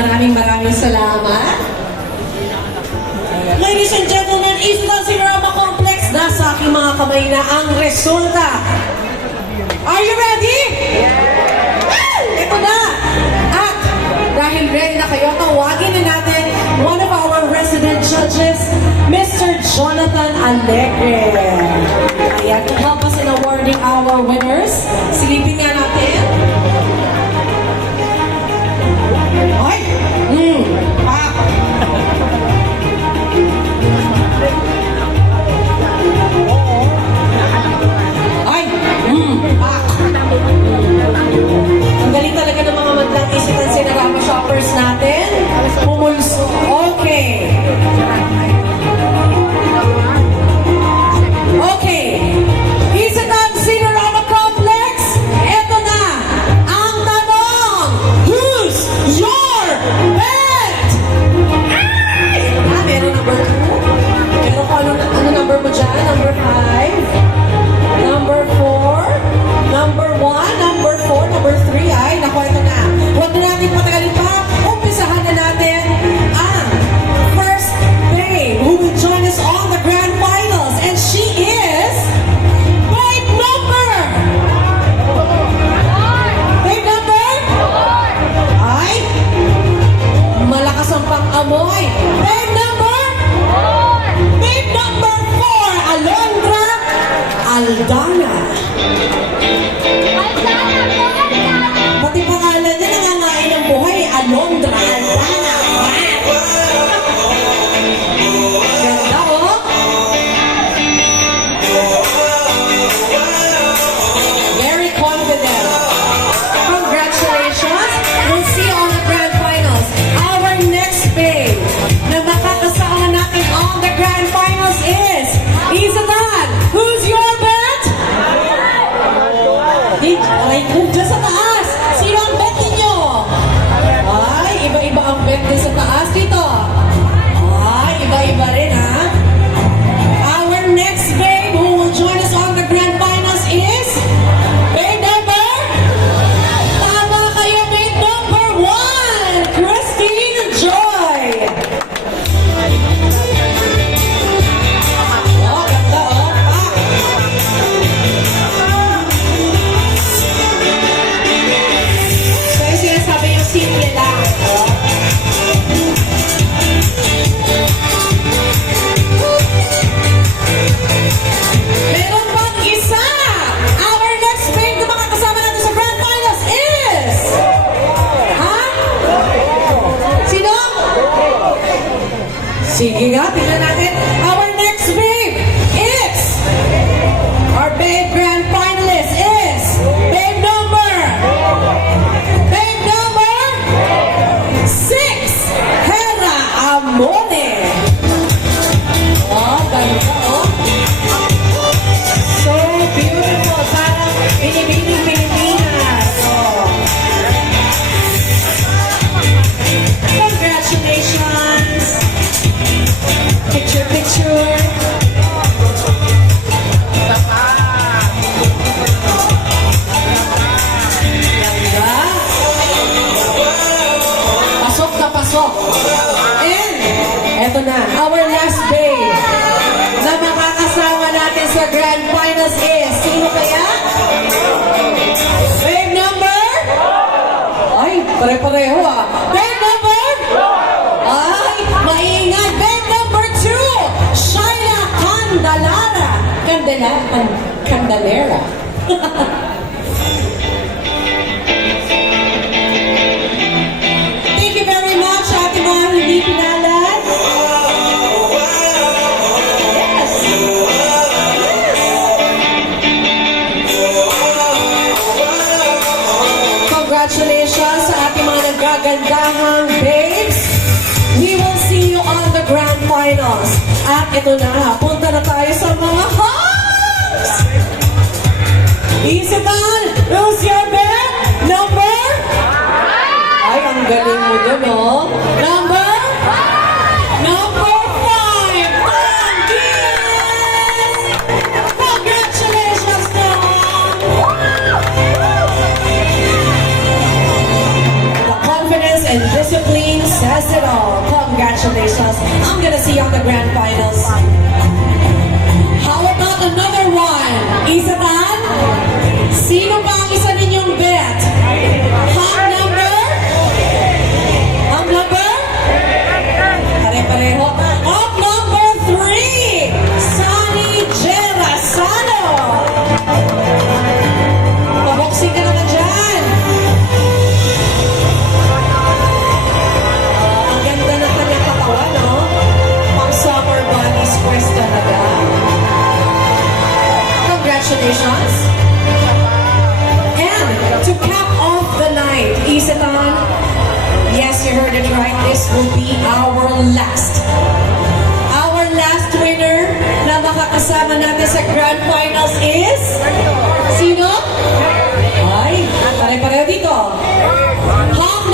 Maraming salamat. Ladies and gentlemen, East Cinerama Complex, nasa aking mga kamay na ang resulta. Are you ready? Ito na! At dahil ready na kayo, tawagin na natin one of our resident judges, Mr. Jonathan Alegre. Ayan, to help us in awarding our winners. Silipin nga natin. Ay! Pak! Ay! Pak! Ang galing talaga ng mga madlang isitan Cinerama shoppers natin. Pumulso. Okay. Okay. Isitan Cinerama Complex. Ito na ang tanong. Who's your bet? Ay! Meron number 2. Meron ko ano number mo dyan? Number 5. Number 4. Number 1. Number 4. Number 3. Ay, naku, ito na. Huwag na natin patagalin pa. Umpisahan na natin ang first babe who will join us on the grand finals. And she is babe number. Babe number? Ay, malakas ang pang-amoy. Babe number? Babe number 4, Alondra Aldana. Pati pangalan niya nangangain ng buhay, Alondra Aldana. Ganda, oh. Very confident. Congratulations. We'll see you on the grand finals. Our next babe na makakasama natin on the grand finals is Isadan. Who's your bet? Ay, dyan sa taas. Sino ang bet ninyo? Ay, iba-iba ang bet din sa taas dito. Ay, iba-iba rin, ha? Our next babe who will join us on the grand finals is babe number? Tama kayo, babe number 1, Christine Joy. Oh, ganda, oh. So, yung sinasabi yung simple lang. Meron pang isa! Our next babe na makakasama natin sa grand finals is... Ha? Sino? Sige nga, tingnan natin. Our next babe is... Our babe grand finalist is... Babe number... Babe number... 6, Hera Amone. Oh, ganda, oh. So beautiful. Parang binibining Pilipinas. Oh. Congratulations. Picture, picture. Ganda. Pasok na pasok. And, eto na, our last babe na makakasama natin sa grand finals is, sino kaya? Babe number? Ay, pare-pareho, ah. Babe number? Ay, maingay. Babe number 2, Shaina Candalara. Candelera. Thank you very much, ating mga hindi pinalan. Yes. Congratulations sa ating mga nagagandahang babes. We will see you on the grand finals. At ito na, punta na tayo sa mga hugs! Isadan, who's your bet? Number? Ay, ang galing mo dun, oh. Number? Number 5! Congratulations, Tom! The confidence and Discipline says it all. Congratulations. I'm gonna see you on the grand finals. How about another one? Isa tan? Sino ba ang isa ninyong bet? Hang number? Hang number? Pare-pareho. Hang number 3, Sunny Gerasano. Paboxing ka naman dyan. Ang ganda ng kanyang katawan, no? Pang summer body squares talaga. Congratulations. And to cap off the night, Isatan, yes, you heard it right. This will be our last. Our last winner na makakasama natin sa grand finals is... Sino? Ay, pare-pareho dito. Hang